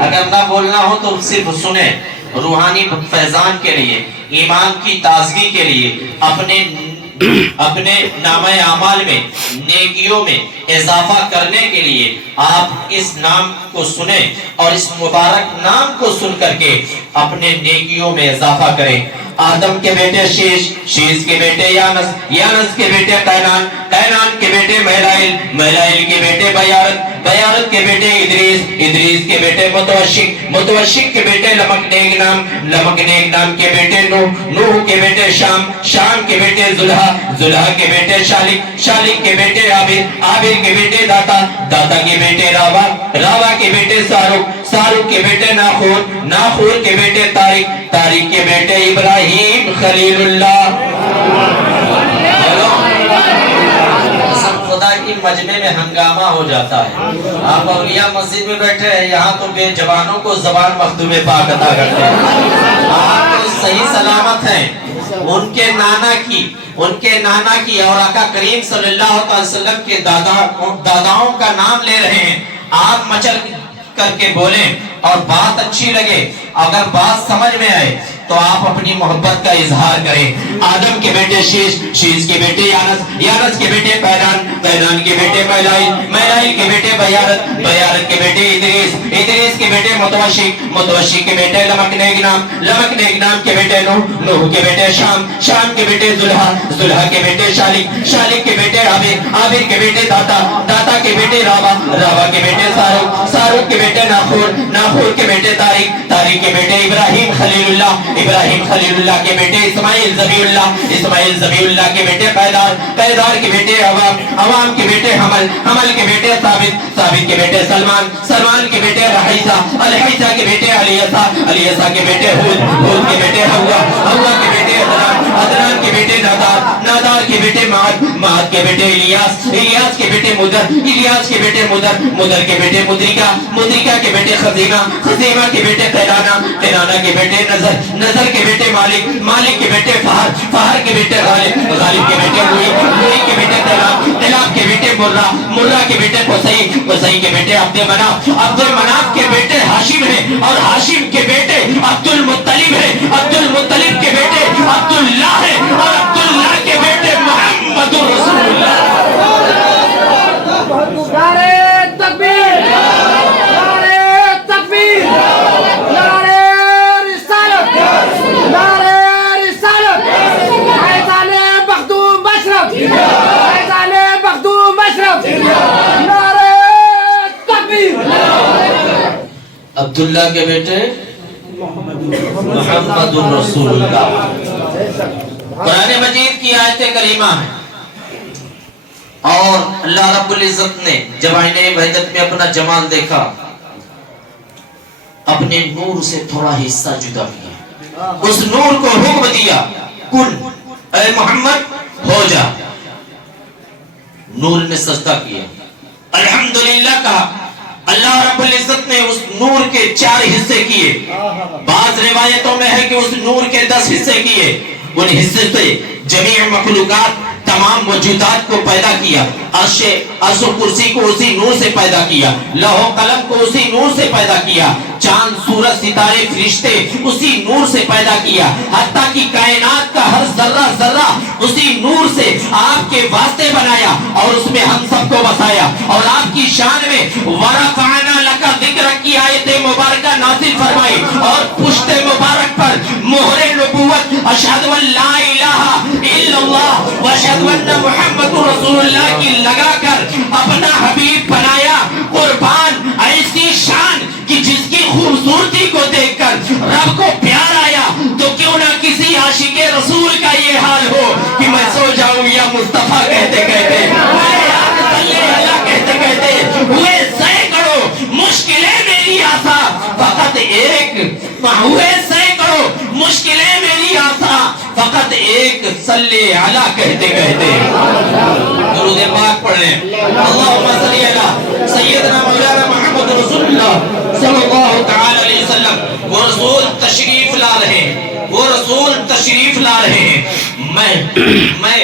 اگر نہ بولنا ہو تو صرف سنیں، روحانی فیضان کے لیے، ایمان کی تازگی کے لیے، اپنے نامہ اعمال میں نیکیوں میں اضافہ کرنے کے لیے آپ اس نام کو سنیں اور اس مبارک نام کو سن کر کے اپنے نیکیوں میں اضافہ کریں۔ آدم کے بیٹے شیش، شیش کے بیٹے یانس، یانس کے بیٹے قینان، قینان کے بیٹے میلائل، میلائل کے بیٹے بیارت، بیارت کے بیٹے ادریس، ادریس کے بیٹے متوشک، متوشک کے بیٹے لمکنیگ نام، لمکنیگ نام کے بیٹے نوح، نوح کے بیٹے شام، شام کے بیٹے زلہا، زلہا کے بیٹے شالک، شالک کے بیٹے عابر، عابر کے بیٹے داتا، داتا کے بیٹے راوا، راوا کے بیٹے ساروک، ساروک کے بیٹے ناخور، ناخور کے بیٹے طارق، طارق کے بیٹے ابراہیم خلیل اللہ۔ خدا کی مجمع میں ہنگامہ ہو جاتا ہے، آپ اولیاء مسجد میں بیٹھے ہیں، یہاں تو بے جوانوں کو زبان مخدوم پاک عطا کرتے ہیں۔ آپ تو صحیح سلامت ہیں، ان کے نانا کی اور آقا کریم صلی اللہ علیہ وسلم کے داداؤں کا نام لے رہے ہیں۔ آپ مچل کر کے بولیں اور بات اچھی لگے، اگر بات سمجھ میں آئے تو آپ اپنی محبت کا اظہار کریں۔ آدم کے بیٹے شیش، شیش کے بیٹے یانس، یانس کے بیٹے قینان، قینان کے بیٹے میلائل، میلائل کے بیٹے بیارت، بیارت کے بیٹے ادریس، ادریس کے بیٹے متوشک، متوشک کے بیٹے لمکنیگ نام، لمکنیگ نام کے بیٹے نوح، نوح کے بیٹے شام، شام کے بیٹے زلہا، زلہا کے بیٹے شالک، شالک کے بیٹے عابر، عابر کے بیٹے داتا، داتا کے بیٹے راوا، راوا کے بیٹے ساروک، ساروک کے بیٹے ناخور، ناخور کے بیٹے طارق، طارق کے بیٹے ابراہیم خلیل اللہ، ابراہیم خلیل اللہ کے بیٹے اسماعیل ذبیح اللہ، اسماعیل ذبیح اللہ کے بیٹے قیدار، قیدار کے بیٹے عوام، عوام کے بیٹے حمل، حمل کے بیٹے ثابت، ثابت کے بیٹے سلمان، سلمان کے بیٹے رحیسہ، الحیسہ کے بیٹے علیسہ، علیسہ کے بیٹے ہود، ہود کے بیٹے حوا، حوا کے بیٹے عدنان، عدنان کے بیٹے نادار، نادار کے بیٹے معاد، معاد کے بیٹے الیاس، الیاس کے بیٹے مدر، الیاس کے بیٹے مدر، مدر کے بیٹے مدرکہ، مدرکہ کے بیٹے خزیمہ، خزیمہ کے بیٹے قینانہ، قینانہ کے بیٹے نظر، نظر کے بیٹے مالک، مالک کے بیٹے فہر، فہر کے بیٹے غالب، غالب کے بیٹے ہوئی، ہوئی کے بیٹے طلاق، طلاق کے بیٹے مرہ، مرہ کے بیٹے قصی، قصی کے بیٹے عبد مناف، عبد المناف کے بیٹے ہاشم ہیں اور ہاشم کے بیٹے عبد المطلب ہیں، عبد المطلب کے بیٹے عبداللہ ہیں اور عبداللہ کے بیٹے محمد رسول اللہ۔ عبداللہ کے بیٹے محمد رسول اللہ۔ قرآن مجید کی آیت کریمہ ہے اور اللہ رب العزت نے جب آئینہ وحدت میں اپنا جمال دیکھا، اپنے نور سے تھوڑا حصہ جدا کیا، اس نور کو حکم دیا کن اے محمد ہو جا۔ نور نے سجدہ کیا، الحمدللہ کہا۔ اللہ رب العزت نے اس نور کے 4 حصے کیے، بعض روایتوں میں ہے کہ اس نور کے 10 حصے کیے۔ ان حصے سے جمیع مخلوقات، تمام موجودات کو پیدا کیا، عرش و کرسی کو اسی نور سے پیدا کیا، لوح و قلم کو اسی نور سے پیدا کیا، چاند سورج ستارے فرشتے اسی نور سے پیدا کیا، حتیٰ کہ کائنات کا ہر ذرہ ذرہ اسی نور سے آپ کے واسطے بنایا اور اس میں ہم سب کو بسایا، اور آپ کی شان میں وَرَفَعْنَا لَكَ ذِكْرَكَ کی آیت مبارکہ نازل فرمائی اور پشت مبارک پر مہر نبوت اشہد ان لا الہ الا اللہ واشہد ان محمد رسول اللہ کی لگا کر اپنا حبیب بنایا۔ قربان ایسی شان کہ جس کی خوبصورتی کو دیکھ کر رب کو پیار آیا، تو کیوں نہ کسی عاشق رسول کا یہ حال ہو کہ میں سو جاؤں یا مصطفیٰ کہتے کہتے، میں یاد صلی اللہ کہتے کہتے ہوئے سینکڑوں مشکلیں میری آسا فقط ایک، ہوئے سینکڑوں مشکلیں میری آسا فقط ایک صلی علی کہتے کہتے۔ درود پاک پڑھیں، اللہم صلی علی سیدنا مولانا محمد رسول اللہ صلی اللہ تعالی علیہ وسلم۔ وہ رسول تشریف لا رہے ہیں، وہ رسول تشریف لا رہے ہیں۔ میں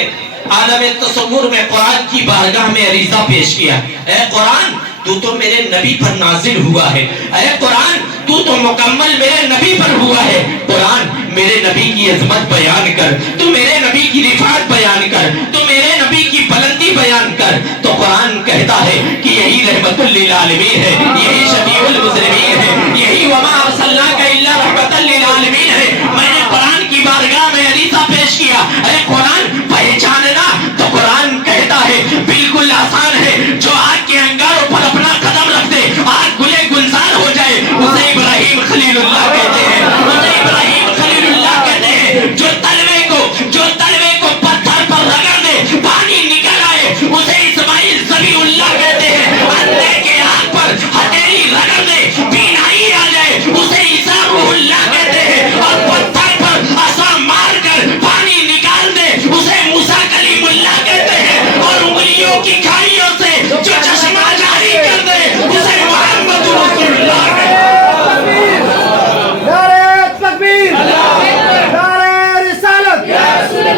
عالم تصور میں قرآن کی بارگاہ میں عریضہ پیش کیا، اے قرآن تو تو میرے نبی پر نازل ہوا ہے، اے قرآن تو تو مکمل میرے نبی پر ہوا ہے، قرآن میرے نبی کی عظمت بیان کر، تو میرے نبی کی رفعت بیان کر، تو میرے نبی کی بلندی بیان کر۔ تو قرآن کہتا ہے کہ یہی رحمت للعالمین ہے، یہی شفیع المذنبین ہے، یہی وما ارسلناک الا رحمت للعالمین ہے۔ میں نے قرآن کی بارگاہ میں عریضہ پیش کیا، اے قرآن پہچاننا، تو قرآن کہتا ہے بالکل آسان ہے، جو آگ کے انگاروں پر اپنا قدم رکھ دے، آگ گلے گلزار ہو جائے، اسے ابراہیم خلیل اللہ کہتے ہیں، اسے ابراہیم خلیل اللہ کہتے ہیں۔ جو تلوے کو پتھر پر رگڑ دے، پانی نکل آئے، اسے اسماعیل ذبیح اللہ کہتے ہیں۔ اندھے کے آگ پر ہتھیلی رگڑ دے، بینائی آ جائے، اسے عیسیٰ روح اللہ کہتے ہیں۔ اور پتھر پر عصا مار کر پانی نکال دے، اسے موسیٰ کلیم اللہ کہتے ہیں۔ اور انگلیوں کی کھائیوں سے جو چشمہ جاری کر دے، اسے محمد رسول اللہ کہتے ہیں۔ نعرہ تکبیر، نعرہ رسالت،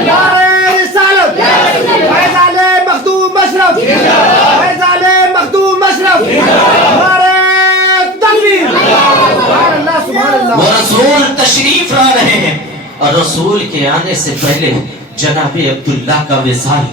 نعرہ رسالت، فیضان مخدوم اشرف، فیضان مخدوم اشرف، نعرہ تکبیر، سبحان اللہ سبحان اللہ۔ وہ رسول تشریف لا رہے ہیں، اور رسول کے آنے سے پہلے جناب عبداللہ کا وصال۔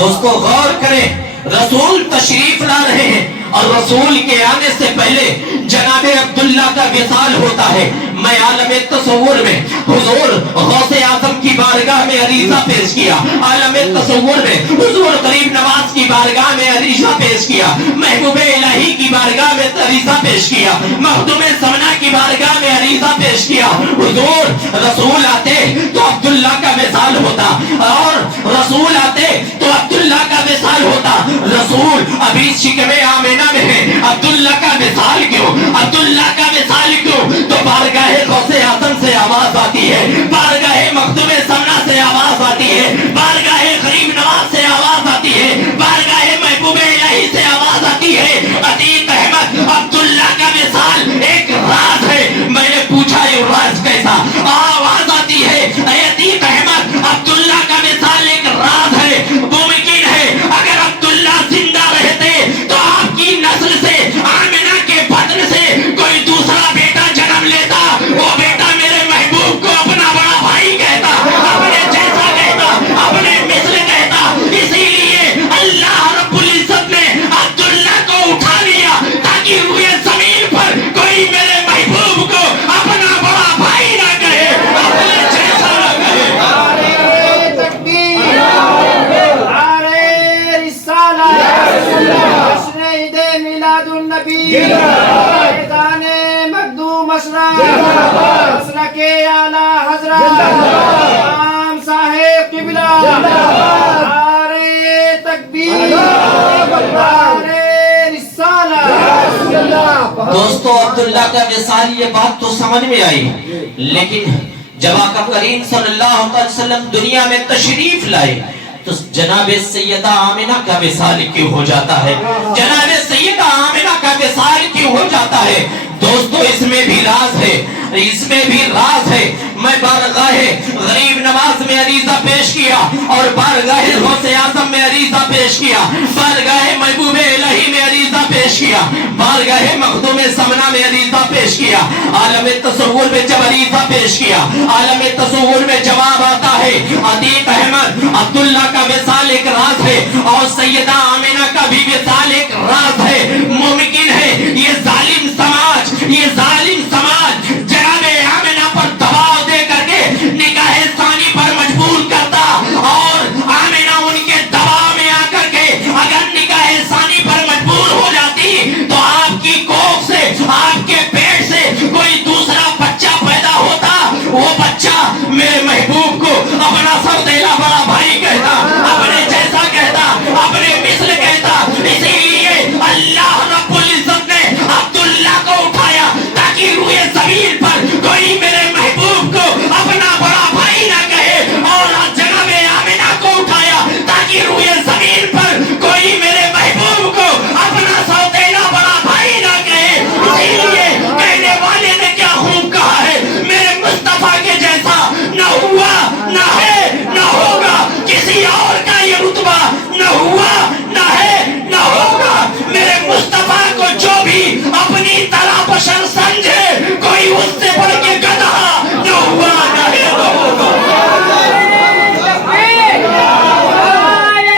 دوستو غور کریں، رسول تشریف لا رہے ہیں اور رسول کے آنے سے پہلے جناب عبداللہ کا وصال ہوتا ہے۔ میں عالم تصور میں حضور غوث اعظم کی بارگاہ میں عریضہ پیش کیا، عالم تصور میں حضور غریب نواز کی بارگاہ میں عریضہ پیش کیا، محبوب الہی کی بارگاہ میں عریضہ پیش کیا، مخدوم سمنا کی بارگاہ میں عریضہ پیش کیا۔ حضور رسول آتے تو عبداللہ کا وصال ہوتا، اور رسول آتے تو عبداللہ کا وصال ہوتا۔ رسول ابھی شکم آمینہ میں ہے، عبداللہ کا وصال کیوں؟ عبداللہ کا وصال کیوں؟ تو بارگاہ غوث اعظم سے آواز آتی ہے، بارگاہ مخدوم سمنا سے آواز آتی ہے، بارگاہ غریب نواز سے آواز آتی ہے، بارگاہ محبوب الہی سے آواز آتی ہے۔ عتیق احمد عبداللہ کا وصال ایک راز ہے۔ میں نے پوچھا یہ راز کیسا؟ آواز آتی ہے، اے عتیق احمد عبداللہ کا وصال ایک راز ہے۔ ممکن ہے اگر عبداللہ زندہ رہتے تو آپ کی نسل سے، آمنہ کے بدن سے کوئی دوسرا بیٹا جنم لیتا، وہ بیٹا میرے محبوب کو اپنا بڑا بھائی کہتا، اپنے جیسا کہتا، اپنے مثل کہتا۔ اسی لیے اللہ رب العزت نے عبداللہ کو اٹھا لیا تاکہ روئے زمین پر کوئی میرے محبوب کو اپنا بڑا بھائی نہ کہے، اپنے جیسا نہ کہے۔ نعرہ تکبیر، نعرہ رسالت، جشن عید میلاد النبی، فیضان مخدوم اشرف، مسلک اعلی حضرت امام صاحب قبلہ، نعرہ تکبیر، نعرہ رسالت۔ دوستو عبداللہ کا وصال، یہ بات تو سمجھ میں آئی، لیکن جب آقا کریم صلی اللہ علیہ وسلم دنیا میں تشریف لائے تو جناب سیدہ آمنہ کا وصال کیوں ہو جاتا ہے؟ جناب سیدہ آمنہ کا وصال کیوں ہو جاتا ہے؟ دوستو اس میں بھی راز ہے، اس میں بھی راز ہے۔ میں بارگاہ غریب نواز میں عریضہ پیش کیا، اور بارگاہ غوث اعظم میں عریضہ پیش کیا، بارگاہ محبوب الہی میں عریضہ پیش کیا، بارگاہ مخدوم سمنا میں عریضہ پیش کیا۔ عالم تصور میں جب عریضہ پیش کیا، عالم تصور میں جواب آتا ہے عتیق احمد عبداللہ کا وصال ایک راز ہے، اور سیدہ آمنہ کا بھی وصال ایک راز ہے۔ ممکن ہے یہ ظالم